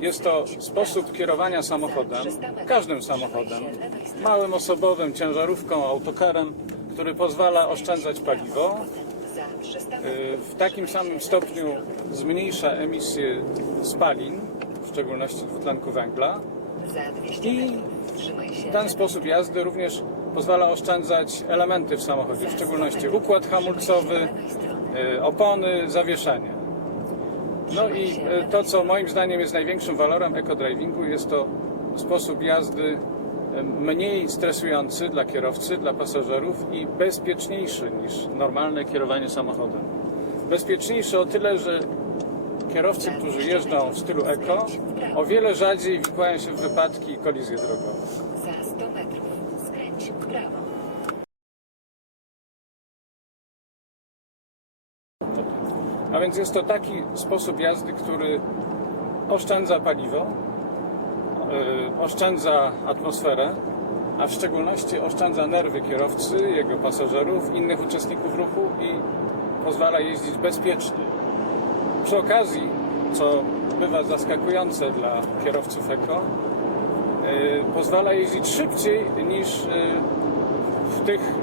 Jest to sposób kierowania samochodem, każdym samochodem, małym osobowym, ciężarówką, autokarem, który pozwala oszczędzać paliwo. Y, W takim samym stopniu zmniejsza emisję spalin, w szczególności dwutlenku węgla. I ten sposób jazdy również pozwala oszczędzać elementy w samochodzie, w szczególności układ hamulcowy, y, opony, zawieszenie. No i y, to, co moim zdaniem jest największym walorem ekodrivingu, jest to sposób jazdy y, mniej stresujący dla kierowcy, dla pasażerów i bezpieczniejszy niż normalne kierowanie samochodem. Bezpieczniejszy o tyle, że kierowcy, którzy jeżdżą w stylu eko, o wiele rzadziej wikłają się w wypadki i kolizje drogowe. Za 100 metrów skręć w prawo. Więc jest to taki sposób jazdy, który oszczędza paliwo, yy, oszczędza atmosferę, a w szczególności oszczędza nerwy kierowcy, jego pasażerów, innych uczestników ruchu i pozwala jeździć bezpiecznie. Przy okazji, co bywa zaskakujące dla kierowców eko, yy, pozwala jeździć szybciej niż yy, w tych,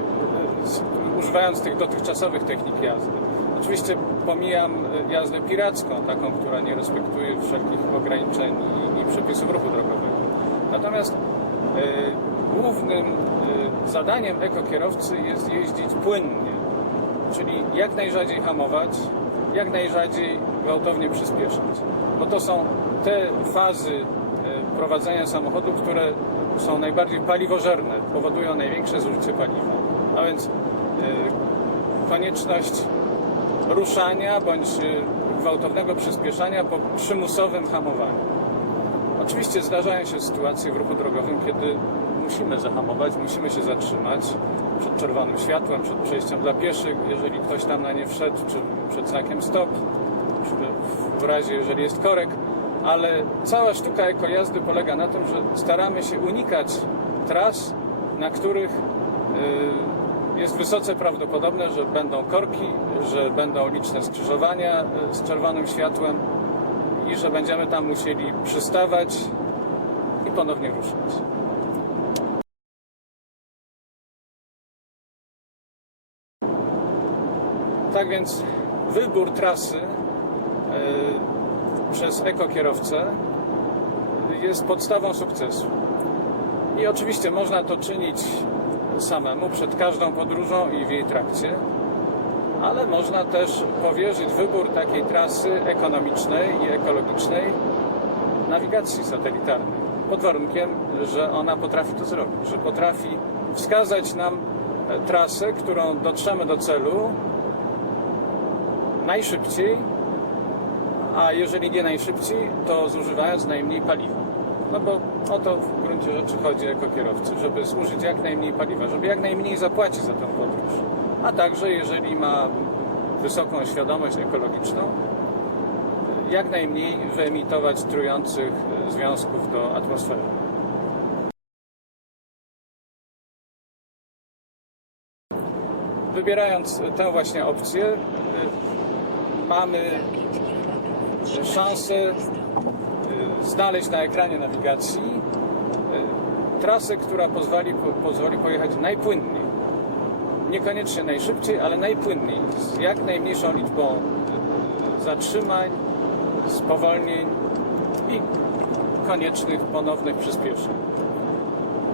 używając tych dotychczasowych technik jazdy. Oczywiście pomijam jazdę piracką, taką, która nie respektuje wszelkich ograniczeń i, i przepisów ruchu drogowego. Natomiast y, głównym y, zadaniem ekokierowcy jest jeździć płynnie, czyli jak najrzadziej hamować, jak najrzadziej gwałtownie przyspieszać. Bo to są te fazy y, prowadzenia samochodu, które są najbardziej paliwożerne, powodują największe zużycie paliwa. A więc y, konieczność ruszania bądź y, gwałtownego przyspieszania po przymusowym hamowaniu. Oczywiście zdarzają się sytuacje w ruchu drogowym, kiedy musimy zahamować, musimy się zatrzymać przed czerwonym światłem, przed przejściem dla pieszych, jeżeli ktoś tam na nie wszedł, czy przed znakiem stop, czy w razie, jeżeli jest korek, ale cała sztuka ekojazdy polega na tym, że staramy się unikać tras, na których y, jest wysoce prawdopodobne, że będą korki, że będą liczne skrzyżowania y, z czerwonym światłem i że będziemy tam musieli przystawać i ponownie ruszać. Tak więc wybór trasy y, przez ekokierowcę jest podstawą sukcesu. I oczywiście można to czynić samemu przed każdą podróżą i w jej trakcie, ale można też powierzyć wybór takiej trasy ekonomicznej i ekologicznej nawigacji satelitarnej. Pod warunkiem, że ona potrafi to zrobić, że potrafi wskazać nam e, trasę, którą dotrzemy do celu najszybciej, a jeżeli nie najszybciej, to zużywając najmniej paliwa. No bo o to w gruncie rzeczy chodzi jako kierowcy, żeby zużyć jak najmniej paliwa, żeby jak najmniej zapłacić za tę podróż. A także jeżeli ma wysoką świadomość ekologiczną, jak najmniej wyemitować trujących związków do atmosfery. Wybierając tę właśnie opcję, y, mamy szansę y, znaleźć na ekranie nawigacji y, trasę, która pozwoli, po- pozwoli pojechać najpłynniej. Niekoniecznie najszybciej, ale najpłynniej, z jak najmniejszą liczbą zatrzymań, spowolnień i koniecznych ponownych przyspieszeń.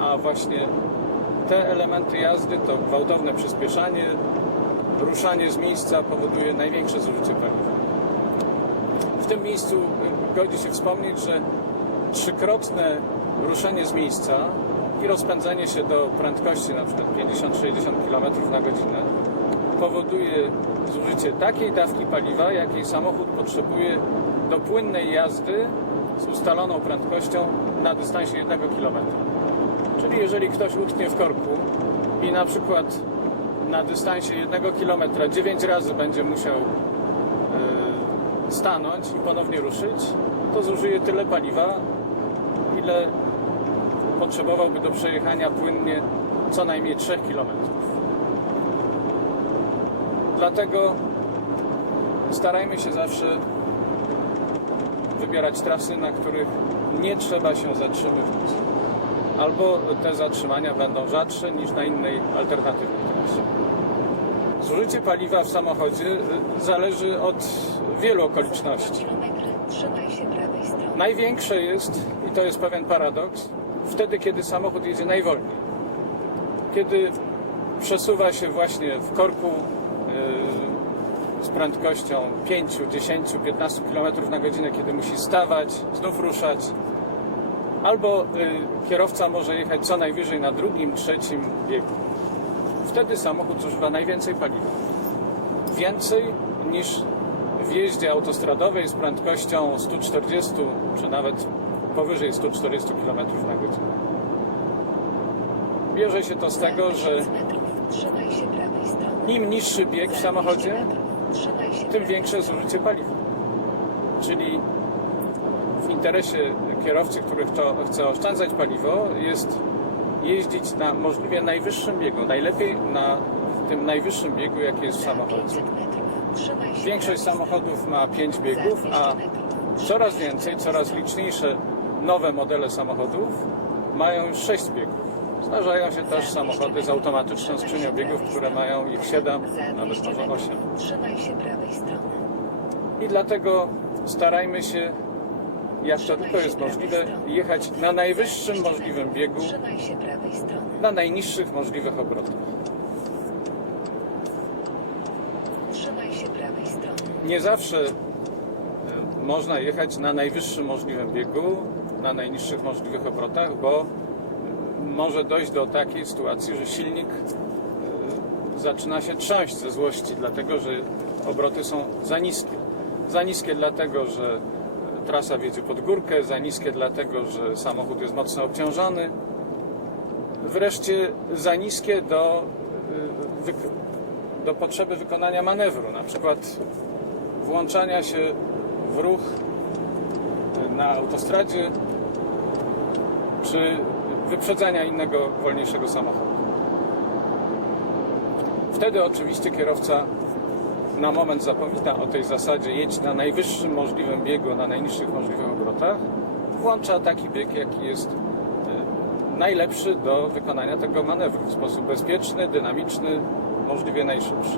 A właśnie te elementy jazdy to gwałtowne przyspieszanie, ruszanie z miejsca powoduje największe zużycie paliwa. W tym miejscu y, godzi się wspomnieć, że trzykrotne ruszenie z miejsca i rozpędzenie się do prędkości na przykład 50-60 km na godzinę powoduje zużycie takiej dawki paliwa, jakiej samochód potrzebuje do płynnej jazdy z ustaloną prędkością na dystansie 1 km. Czyli jeżeli ktoś utknie w korku i na przykład na dystansie 1 km 9 razy będzie musiał e, stanąć i ponownie ruszyć, to zużyje tyle paliwa, ile potrzebowałby do przejechania płynnie co najmniej 3 km. Dlatego starajmy się zawsze wybierać trasy, na których nie trzeba się zatrzymywać. Albo te zatrzymania będą rzadsze niż na innej alternatywnej trasie. Zużycie paliwa w samochodzie y, zależy od wielu okoliczności. Największe jest, to jest pewien paradoks, wtedy, kiedy samochód jedzie najwolniej. Kiedy przesuwa się właśnie w korku yy, z prędkością 5, 10, 15 km na godzinę, kiedy musi stawać, znów ruszać, albo yy, kierowca może jechać co najwyżej na drugim, trzecim biegu. Wtedy samochód zużywa najwięcej paliwa. Więcej niż w jeździe autostradowej z prędkością 140 czy nawet powyżej 140 km na godzinę. Bierze się to z tego, że 1000 metrów. Trzymaj się prawej strony. im niższy bieg w samochodzie, 200 metrów. Trzymaj się tym większe zużycie paliwa. Czyli w interesie kierowcy, który chce- oszczędzać paliwo, jest jeździć na możliwie najwyższym biegu. Najlepiej na tym najwyższym biegu, jaki jest w samochodzie. 500 metrów. Trzymaj się Większość samochodów ma 5 strony. biegów, a 200 metrów. coraz więcej, coraz liczniejsze nowe modele samochodów mają już 6 biegów. Zdarzają się też samochody z automatyczną skrzynią biegów, które mają ich 7, Za nawet 200 może metrów. 8. Trzymaj się prawej strony. I dlatego starajmy się, jak to tylko jest możliwe, jechać na najwyższym Za 200 możliwym biegu, na najniższych możliwych obrotach. Nie zawsze e, można jechać na najwyższym możliwym biegu, na najniższych możliwych obrotach, bo może dojść do takiej sytuacji, że silnik e, zaczyna się trząść ze złości, dlatego że obroty są za niskie. Za niskie dlatego, że trasa wiedzie pod górkę, za niskie dlatego, że samochód jest mocno obciążony. Wreszcie za niskie do, e, do potrzeby wykonania manewru, na przykład włączania się w ruch na autostradzie czy wyprzedzania innego wolniejszego samochodu. Wtedy oczywiście kierowca na moment zapomina o tej zasadzie jedź na najwyższym możliwym biegu, na najniższych możliwych obrotach, włącza taki bieg, jaki jest e, najlepszy do wykonania tego manewru w sposób bezpieczny, dynamiczny, możliwie najszybszy.